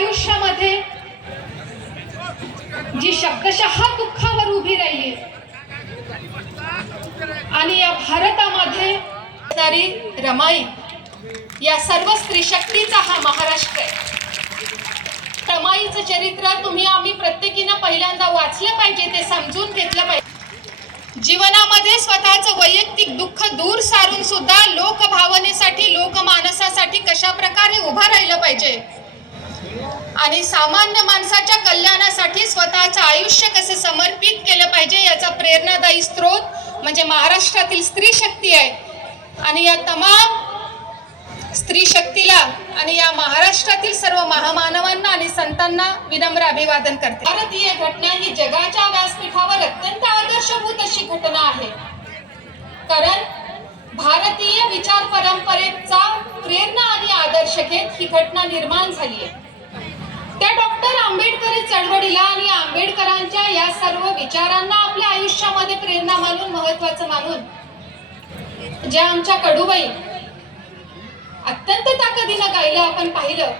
आयुष्यामध्ये जी शब्दशः दुःखावर उभी राहिली आणि या भारतामध्ये असणारी रमाई, या सर्व स्त्री शक्तीचा हा महाराष्ट्र आहे. रमाईचं चरित्र तुम्ही आम्ही प्रत्येकीनं पहिल्यांदा वाचलं पाहिजे, ते समजून घेतलं पाहिजे. जीवनामध्ये स्वतःचं वैयक्तिक दुःख दूर सारून सुद्धा लोकभावनेसाठी, लोकमानसासाठी कशा प्रकारे उभं राहिलं पाहिजे आणि सामान्य माणसाच्या कल्याणासाठी स्वतःचं आयुष्य कसे समर्पित केलं पाहिजे याचा प्रेरणादायी स्रोत म्हणजे महाराष्ट्रातील स्त्री शक्ती आहे. आणि या तमाम स्त्री शक्तीला आणि या महाराष्ट्रातील सर्व महामानवांना आणि संतांना विनम्र अभिवादन करते. भारतीय घटना ही जगाच्या व्यासपीठावर अत्यंत आदर्शभूत अशी घटना आहे, कारण भारतीय विचार परंपरेचा प्रेरणा आणि आदर्श घेत ही घटना निर्माण झाली आहे. त्या डॉक्टर आंबेडकरी चळवळीला आणि आंबेडकरांच्या या सर्व विचारांना आपल्या आयुष्यामध्ये प्रेरणा मानून, महत्वाचं मानून ज्या आमच्या कडूबाई अत्यंत ताकदीनं गायलं आपण पाहिलं.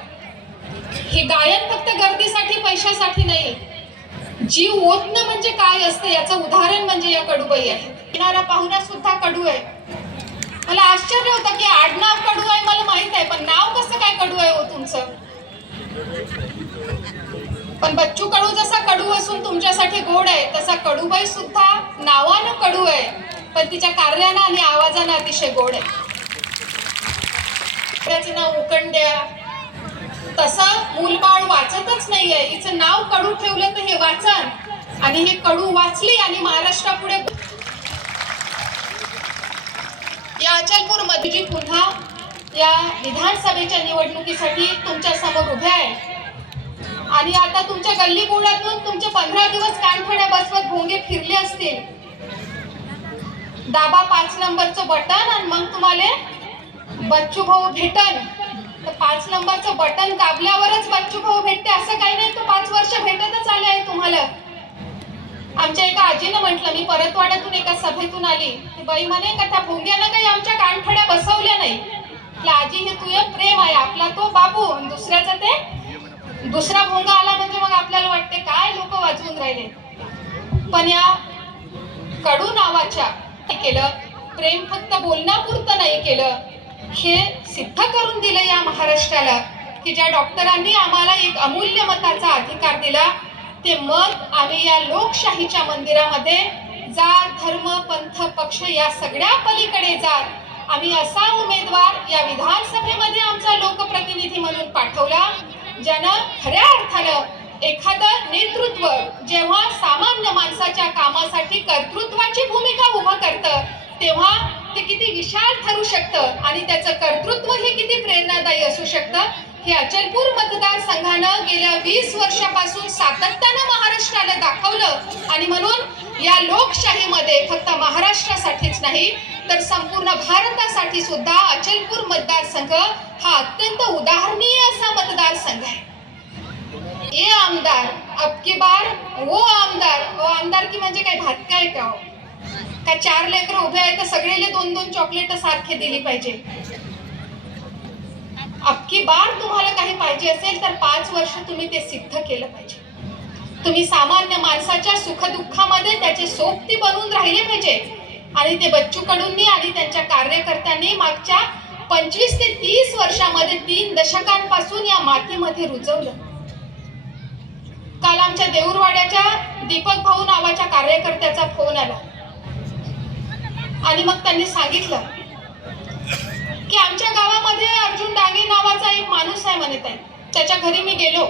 हे गायन फक्त गर्दीसाठी, पैशासाठी नाही, जीव ओतणं म्हणजे काय असतं याचं उदाहरण म्हणजे या कडूबाई आहे. येणारा पाहुणा सुद्धा कडू आहे. मला आश्चर्य होतं की आडनाव कडू आहे मला माहित आहे, पण नाव कसं काय कडू आहे हो तुमचं. पण बच्चू कडू जसा कडू असून तुमच्यासाठी गोड आहे, तसा कडूबाई सुद्धा नावानं कडू आहे, पण तिच्या कार्यानं आणि आवाजानं अतिशय गोड आहे. त्याचं नाव उकंड्या, तसं मूलबाळ वाचतच नाहीये, हिचं नाव कडू ठेवलं तर हे वाचन, आणि हे कडू वाचली आणि महाराष्ट्रापुढे या अचलपूर मध्ये पुन्हा या विधानसभेच्या निवडणुकीसाठी तुमच्या समोर उभे आहे. आणि आता तुमच्या गल्ली बोळातून तुमचे 15 दिवस कानफड्या बसवत भोंगे फिरले असतील. दाबा 5 नंबरचं बटन आणि मग तुम्हाला बच्चू भाऊ भेटन. तर 5 नंबरचं बटन दाबल्यावरच बच्चू भाऊ भेटते असं काही नाही, तो 5 वर्ष भेटतच आले आहे तुम्हाला. आमच्या एका आजीनं म्हटलं, मी परतवाड्यातून एका सभेतून आली, ती बाई म्हणे का त्या भोंग्यानं काही आमच्या कानफड्या बसवल्या नाही. आजी हे तुझे प्रेम आहे, आपला तो बाबू आणि दुसऱ्याचा ते दुसरा भोंगा आला म्हणजे मग आपल्याला वाटते काय लोक वाजवून राहिले. पण या कडू नावाच्या केलं प्रेम फक्त बोलण्यापुरतं नाही केलं, हे सिद्ध करून दिलं या महाराष्ट्राला की ज्या डॉक्टरांनी आम्हाला एक अमूल्य मताचा अधिकार दिला, ते मत आम्ही या लोकशाहीच्या मंदिरामध्ये जात, धर्म, पंथ, पक्ष या सगळ्या पलीकडे जात आम्ही असा उमेदवार या विधानसभेमध्ये आमचा लोकप्रतिनिधी म्हणून पाठवला, ज्यानं खऱ्या अर्थानं एखादं नेतृत्व जेव्हा सामान्य माणसाच्या कामासाठी कर्तृत्वाची भूमिका उभं करतं तेव्हा ते किती विशाल ठरू शकतं आणि त्याचं कर्तृत्व हे किती प्रेरणादायी असू शकतं, हे अचलपूर मतदारसंघानं गेल्या 20 वर्षापासून सातत्यानं महाराष्ट्राला दाखवलं. आणि म्हणून या लोकशाहीमध्ये फक्त महाराष्ट्रासाठीच नाही तर संपूर्ण भारतासाठी सुद्धा अचलपूर मतदारसंघ हा अत्यंत उदाहरणीय असा मतदारसंघ आहे. ये आमदार अब की बार वो आमदार. वो आमदार की म्हणजे काय भात काय का हो? का 4 लेकरं उभे आहेत तर सगळेले 2-2 चॉकलेट सारखे दिली पाहिजे. अब की बार तुम्हाला काही पाहिजे असेल तर 5 वर्ष तुम्ही ते सिद्ध केलं पाहिजे. तुम्ही सामान्य माणसाच्या सुखदुःखामध्ये त्याचे सोबती बनून राहिले पाहिजे. आणि ते बच्चू कडूंनी आणि त्यांच्या कार्यकर्त्यांनी मागच्या 25 ते 30 वर्षामध्ये 3 दशकांपासून या मातीमध्ये रुजवलं. काल आमच्या देऊरवाड्याच्या दीपक भाऊ नावाच्या कार्यकर्त्याचा फोन आला आणि मग त्यांनी सांगितलं की आमच्या गावामध्ये अर्जुन डांगे नावाचा एक माणूस आहे म्हणे, त्याच्या घरी मी गेलो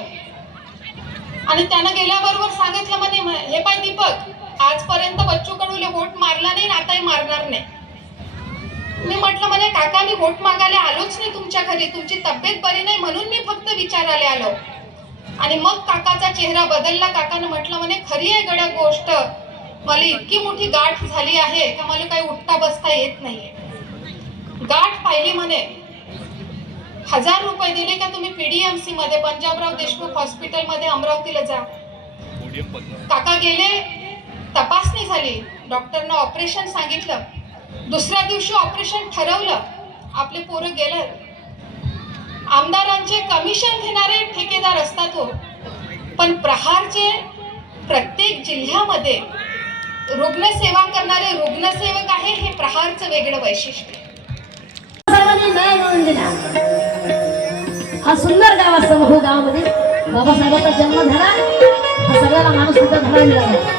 आणि त्यानं गेल्याबरोबर सांगितलं म्हणे, हे पाय दीपक, आजपर्यंत बच्चू कडूला वोट मारला नाही, आताही मारणार नाही. मी म्हटलं म्हणे काका, मी वोट मागायला आलोच नाही तुमच्या घरी, तुमची तब्येत बरी नाही म्हणून मी फक्त विचारायला आलो. आणि मग काकाचा चेहरा बदलला. काकानं म्हटलं म्हणे खरी आहे गड्या गोष्ट, मला इतकी मोठी गाठ झाली आहे का मला काही उठता बसता येत नाहीये. गाठ पाहिली म्हणे, 1000 रुपये दिले का तुम्ही PDMC मध्ये पंजाबराव देशमुख हॉस्पिटल मध्ये अमरावतीला जा. काका गेले, तपासणी झाली, डॉक्टरनं ऑपरेशन सांगितलं. दुसऱ्या दिवशी ऑपरेशन ठरवलं, आपले पोरं गेलं आमदारांचे कमिशन घेणारे ठेकेदार असतात हो, पण प्रहारचे प्रत्येक जिल्ह्यामध्ये रुग्णसेवा करणारे रुग्णसेवक आहे, हे प्रहारचं वेगळं वैशिष्ट्य. सर्वांनी न्याय मिळवून दिला. हा सुंदर गाव असतं महू गावामध्ये बाबासाहेबांचा जन्म झाला. हा सगळ्याला माणूस तिथं घडवून मिळाला.